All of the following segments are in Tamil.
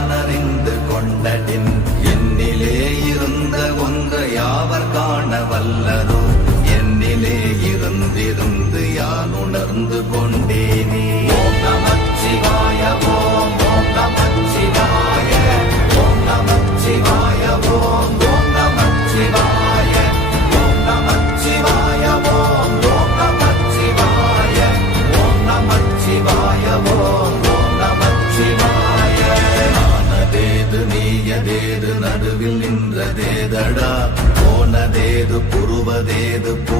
நான் அறிந்து கொண்டடின் the boy.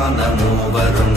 ஞான மூவரும்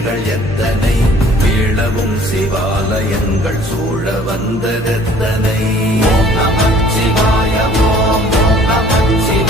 இறைத்த எத்தனை? வீழவும் சிவாலயங்கள் சூழ வந்ததெத்தனை? நமச்சிவாயமோ நமச்சிவாய நமச்சிவாய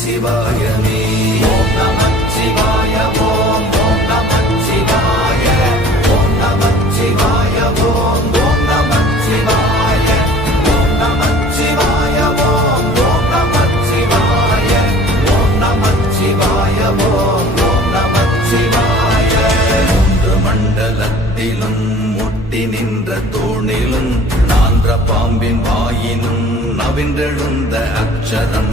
சிவாயமே. ஓம் நமச்சிவாய ஓம் ஓம் நமச்சிவாய ஓம் நமச்சிவாய ஓம் ஓம் நமச்சிவாய ஓம் நமச்சிவாய ஓம் ஓம் ஓம் நமச்சிவாய ஓம் ஓம் மூன்று மண்டலத்திலும் முட்டி நின்ற தூணிலும் நான்ற பாம்பின் வாயினும் நவின்றெழுந்த அக்ஷரம்.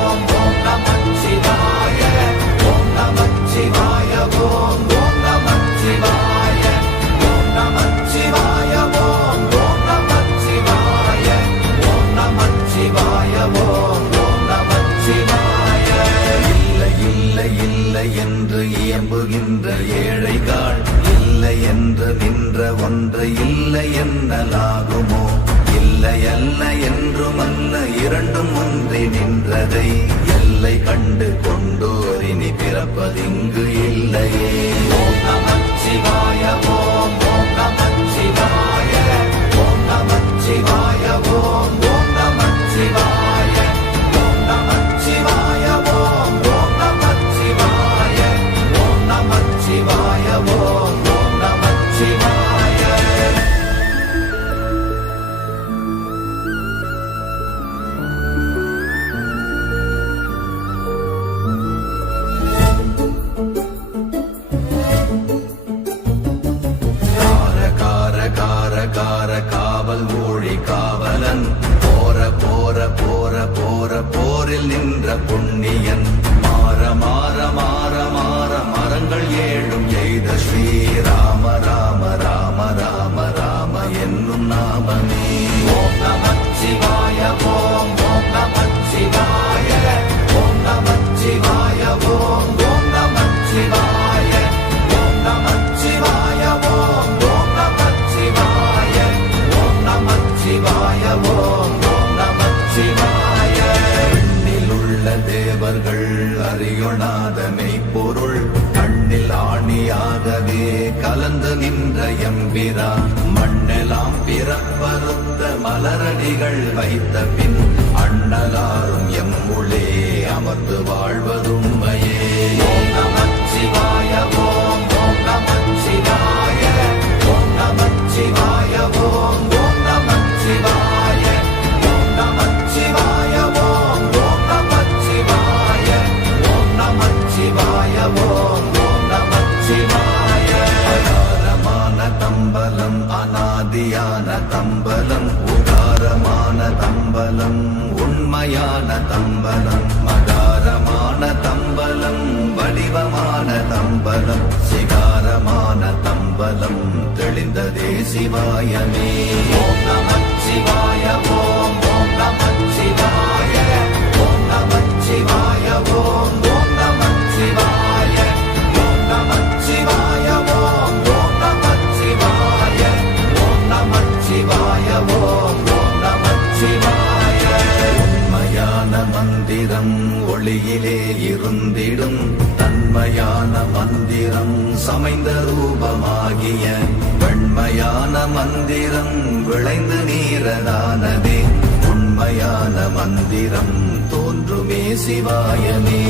இரண்டும் நின்றதை எல்லை கண்டு கொண்டோர் இனி பிறப்பதிங்கு இல்லையே. ஓம் தேவர்கள் அறியொணாத மெய்ப்பொருள் கண்ணில் ஆணியாகவே கலந்து நின்ற எம்பிரா. மண்ணெல்லாம் பிறப்பறுத்த மலரடிகள் வைத்த பின் அண்ணலாரும் எம்முளே அமர்ந்து வாழ்வது சிவாயமே. ஓம் நமச்சிவாய ஓம் ஓம் நமச்சிவாய ஓம் நமச்சிவாய ஓம் ஓம் நமச்சிவாய ஓம் நமச்சிவாய ஓம் ஓம் நமச்சிவாய ஓம் நமச்சிவாய ஓம் ஓம் உண்மையான மந்திரம் ஒளியிலே இருந்திடும். வெண்மையான மந்திரம் சமைந்த ரூபமாகிய வெண்மையான மந்திரம் விளைந்து நீரதானதே உண்மையான மந்திரம் தோன்றுமே சிவாயமே.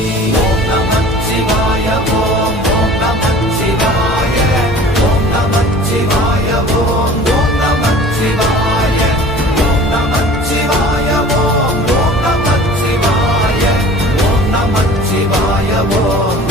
சிவாய நமச்சிவாய ஓம் ஓம் ஓம் நமச்சிவாய ஓம் ஓம்.